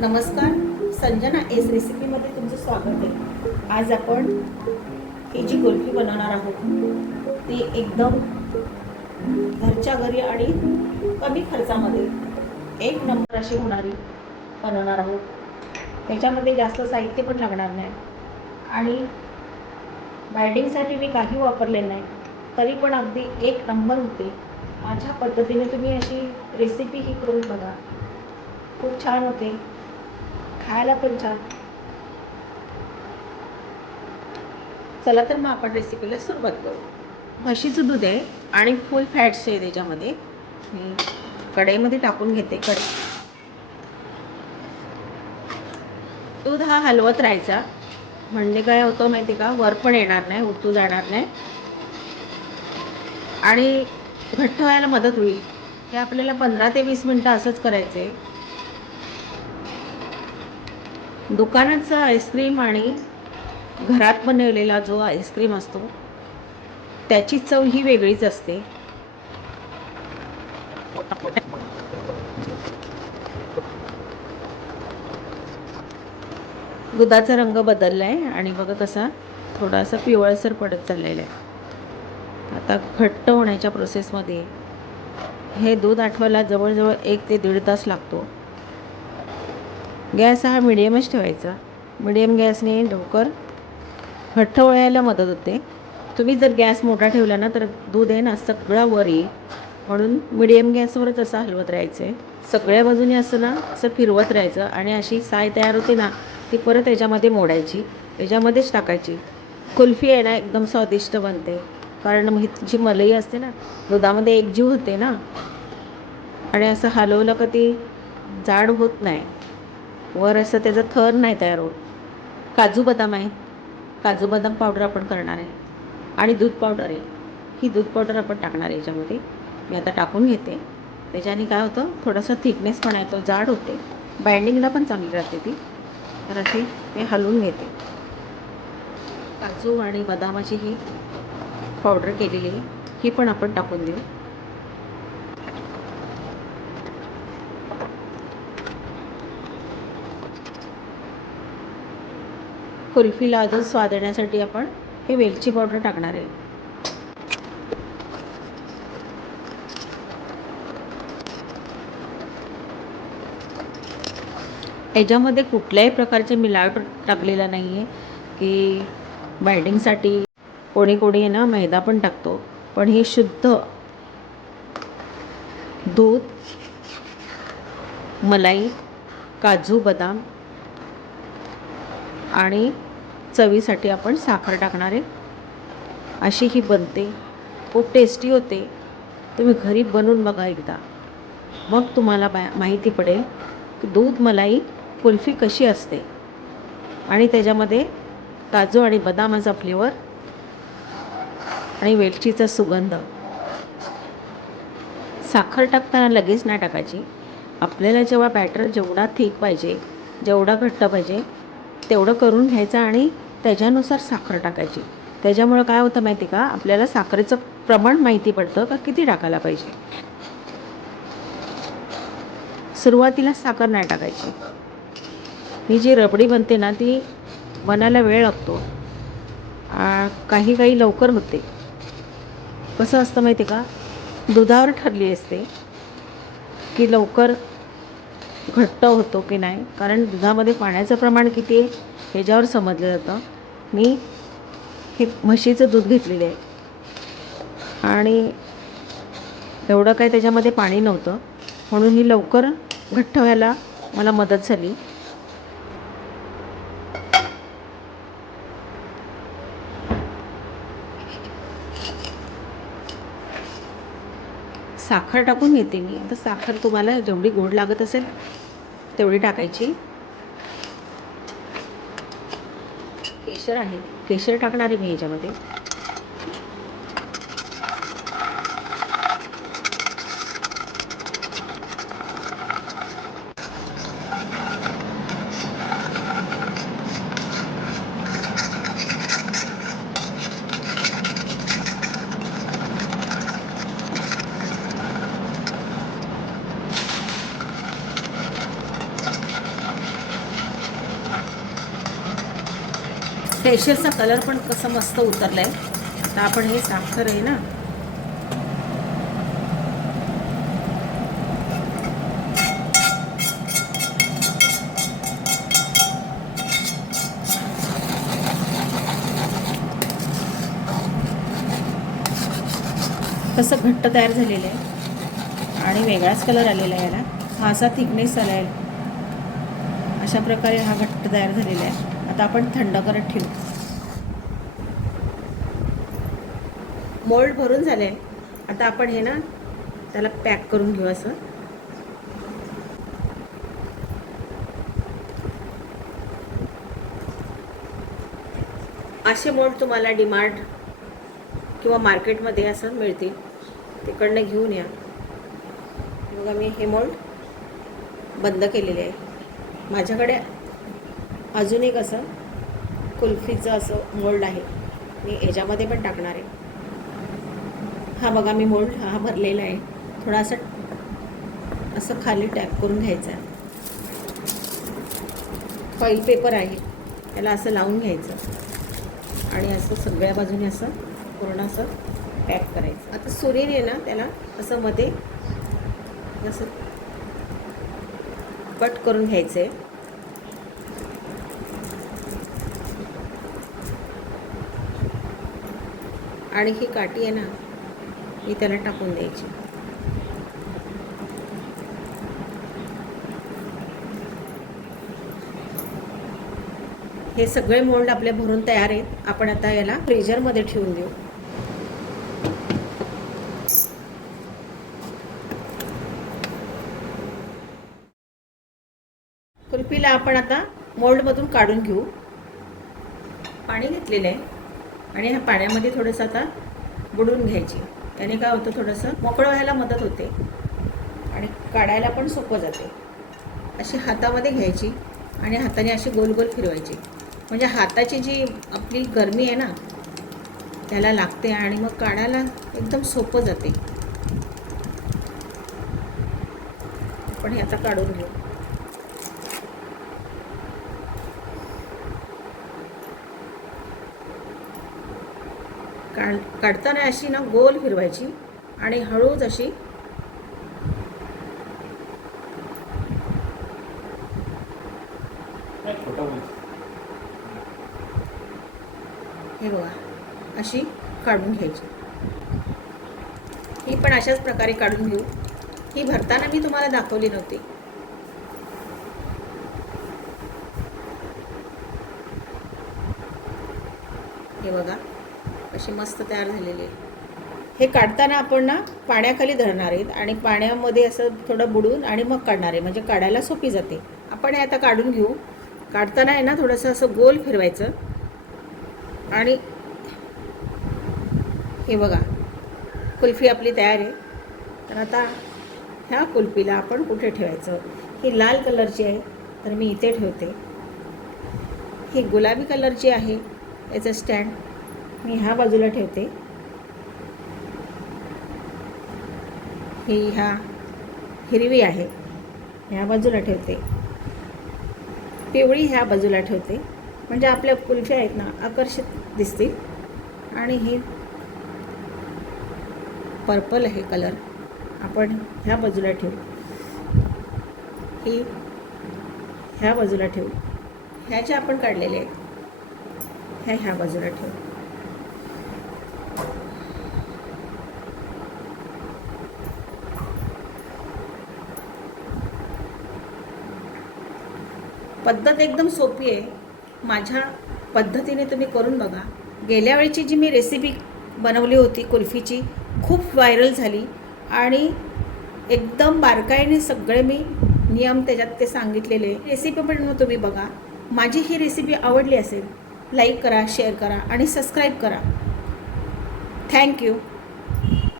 नमस्कार, संजना एस रेसिपीमध्ये तुमचं स्वागत आहे. आज आपण ही जी कुल्फी बनवणार आहोत ती एकदम घरच्या घरी आणि कमी खर्चामध्ये एक नंबर अशी होणारी बनवणार आहोत. त्याच्यामध्ये जास्त साहित्य पण लागणार नाही आणि बाइंडिंगसाठी मी काही वापरले नाही, तरी पण अगदी एक नंबर होते. माझ्या पद्धतीने तुम्ही अशी रेसिपी ही करून बघा, खूप छान होते, खायला पण छान. चला तर मग आपण रेसिपीला सुरुवात करू. म्हशीचं दूध आहे आणि फुल फॅट्स आहे त्याच्यामध्ये. मी कढईमध्ये टाकून घेते. दूध हा हलवत राहायचा, म्हणजे काय होतं माहिती का, वर पण येणार नाही, उतू जाणार नाही आणि घट्ट व्हायला मदत होईल. हे आपल्याला 15 ते 20 मिनटं असंच करायचं आहे. दुकानाचा आईस्क्रीम आणि घरात बनवलेला जो आईस्क्रीम असतो त्याची चव ही वेगळीच असते. दुधाचा रंग बदलला आहे आणि बघा कसा थोडासा पिवळसर पडत चाललेला आहे. आता घट्ट होण्याच्या प्रोसेसमध्ये हे दूध आटवायला जवळजवळ 1 ते 1.5 तास लागतो. गॅस हा मिडियमच ठेवायचा. मिडियम गॅसने लवकर घट्ट व्हायला मदत होते. तुम्ही जर गॅस मोठा ठेवला ना तर दूध आहे ना सगळं वर येईल, म्हणून मिडियम गॅसवरच असं हलवत राहायचं आहे. सगळ्या बाजूने असं ना असं फिरवत राहायचं आणि अशी साय तयार होते ना ती परत त्याच्यामध्ये मोडायची, त्याच्यामध्येच टाकायची. कुल्फी आहे ना एकदम स्वादिष्ट बनते, कारण मग जी मलई असते ना दुधामध्ये एकजीव होते ना आणि असं हलवलं का ती जाड होत नाही, वर असं त्याचं थर नाही तयार होत. काजू बदाम आहे, काजू बदाम पावडर आपण करणार आहे आणि दूध पावडर आहे. ही दूध पावडर आपण टाकणार आहे याच्यामध्ये. मी आता टाकून घेते. त्याच्याने काय होतं, थोडासा थिकनेस पण येतो, जाड होते, बाइंडिंगला पण चांगली राहते ती. तर अशी मी हलवून घेते. काजू आणि बदामाची ही पावडर केलेली आहे, ही पण आपण टाकून देऊ. कुल्फीला अजून स्वाद येण्यासाठी आपण हे वेलची पावडर टाकणार आहे. याच्यामध्ये कुठल्याही प्रकारचे मिलावट टाकलेला नाही आहे, की बाइंडिंगसाठी कोणी कोणी आहे ना मैदा पण टाकतो, पण ही शुद्ध दूध, मलाई, काजू बदाम आणि चवीसाठी आपण साखर टाकणार आहे. अशी ही बनते, खूप टेस्टी होते. तुम्ही घरी बनवून बघा एकदा, मग तुम्हाला माहिती पडेल की दूध मलाई कुल्फी कशी असते आणि त्याच्यामध्ये काजू आणि बदामाचा फ्लेवर आणि वेलचीचा सुगंध. साखर टाकताना लगेच नाही टाकायची. आपल्याला जेव्हा बॅटर जेवढा थिक पाहिजे, जेवढा घट्ट पाहिजे तेवढं करून घ्यायचं आणि त्याच्यानुसार साखर टाकायची. त्याच्यामुळं काय होतं माहिती का, आपल्याला साखरेचं प्रमाण माहिती पडतं का किती टाकायला पाहिजे. सुरुवातीला साखर नाही टाकायची. ही जी रबडी बनते ना ती बनायला वेळ लागतो, काही काही लवकर होते. कसं असतं माहिती का, दुधावर ठरली असते की लवकर घट्ट होतो की नाही, कारण दुधामध्ये पाण्याचं प्रमाण किती आहे ह्याच्यावर समजलं जातं. मी हे म्हशीचं दूध घेतलेलं आहे आणि एवढं काही त्याच्यामध्ये पाणी नव्हतं, म्हणून ही लवकर घट्ट व्हायला मला मदत झाली. साखर टाकून घेते मी. आता साखर तुम्हाला जेवढी गोड लागत असेल तेवढी टाकायची. केशर आहे, केशर टाकणार आहे मी ह्याच्यामध्ये. फेशियलचा कलर पण कसं मस्त उतरला आहे. आता आपण हे साखर आहे ना, कसं घट्ट तयार झालेलं आहे आणि वेगळाच कलर आलेला आहे याला. हा असा थिकनेस आला आहे. अशा प्रकारे हा घट्ट तयार झालेला आहे. आता आपण थंड करत ठेवू. मोल्ड भरून झाले. आता आपण हे ना त्याला पॅक करून घेऊ. असं असे मोल्ड तुम्हाला डीमार्ट किंवा मार्केटमध्ये असं मिळतील, तिकडनं घेऊन या. बघा मी हे मोल्ड बंद केलेले आहे. माझ्याकडे अजून एक असं कुल्फीचं असं मोल्ड आहे, मी ह्याच्यामध्ये पण टाकणार आहे. हा बघा मी मोल्ड हा भरलेला आहे. थोडासा असं खाली टॅप करून घ्यायचा आहे. फॉईल पेपर आहे, त्याला असं लावून घ्यायचं आणि असं सगळ्या बाजूने असं पूर्ण असं पॅक करायचं. आता सुरीने ना त्याला असं मध्ये असं कट करून घ्यायचं आहे. आणि ही काठी आहे ना, ही त्याला टाकून द्यायची. हे सगळे मोल्ड आपले भरून तयार आहेत. आपण आता याला फ्रीजरमध्ये ठेवून देऊ. कुल्फीला आपण आता मोल्डमधून काढून घेऊ. पाणी घेतलेलं आहे आणि ह्या पाण्यामध्ये थोडंसं आता बुडवून घ्यायची. त्याने काय होतं, थोडंसं मोकळं व्हायला मदत होते आणि काढायला पण सोपं जाते. अशी हातामध्ये घ्यायची आणि हाताने अशी गोल गोल फिरवायची. म्हणजे हाताची जी आपली गरमी आहे ना त्याला लागते आणि मग काढायला एकदम सोपं जाते. आपण हे आता काढून घेऊ. काढताना अशी ना गोल फिरवायची आणि हळूच अशी हे बघा अशी काढून घ्यायची. ही पण अशाच प्रकारे काढून घेऊ. ही भरताना मी तुम्हाला दाखवली नव्हती. हे बघा अशी मस्त तयार झालेली आहे. हे काढताना आपण ना पाण्याखाली धरणार आहेत आणि पाण्यामध्ये असं थोडं बुडवून आणि मग काढणार आहे, म्हणजे काढायला सोपी जाते. आपण हे आता काढून घेऊ. काढताना आहे ना थोडंसं असं गोल फिरवायचं आणि हे बघा कुल्फी आपली तयार आहे. तर आता ह्या कुल्फीला आपण कुठे ठेवायचं. ही लाल कलरची आहे तर मी इथे ठेवते. ही गुलाबी कलरची आहे, याचं स्टँड मी ह्या बाजूला ठेवते. ही ह्या हिरवी आहे ह्या बाजूला ठेवते. पिवळी ह्या बाजूला ठेवते, म्हणजे आपल्या कुल्फ्या आहेत ना आकर्षित दिसतील. आणि ही पर्पल आहे कलर, आपण ह्या बाजूला ठेवू. ही ह्या बाजूला ठेवू. ह्याच्या आपण काढलेले आहेत ह्या बाजूला ठेवू. पद्धत एकदम सोपी आहे. माझ्या पद्धतीने तुम्ही करून बघा. गेल्या वेळची जी मी रेसिपी बनवली होती कुल्फीची खूप व्हायरल झाली आणि एकदम बारकाईने सगळे मी नियम त्याच्यात ते सांगितलेले. रेसिपी पण तुम्ही बघा. माझी ही रेसिपी आवडली असेल लाईक करा, शेअर करा आणि सबस्क्राईब करा. थँक्यू.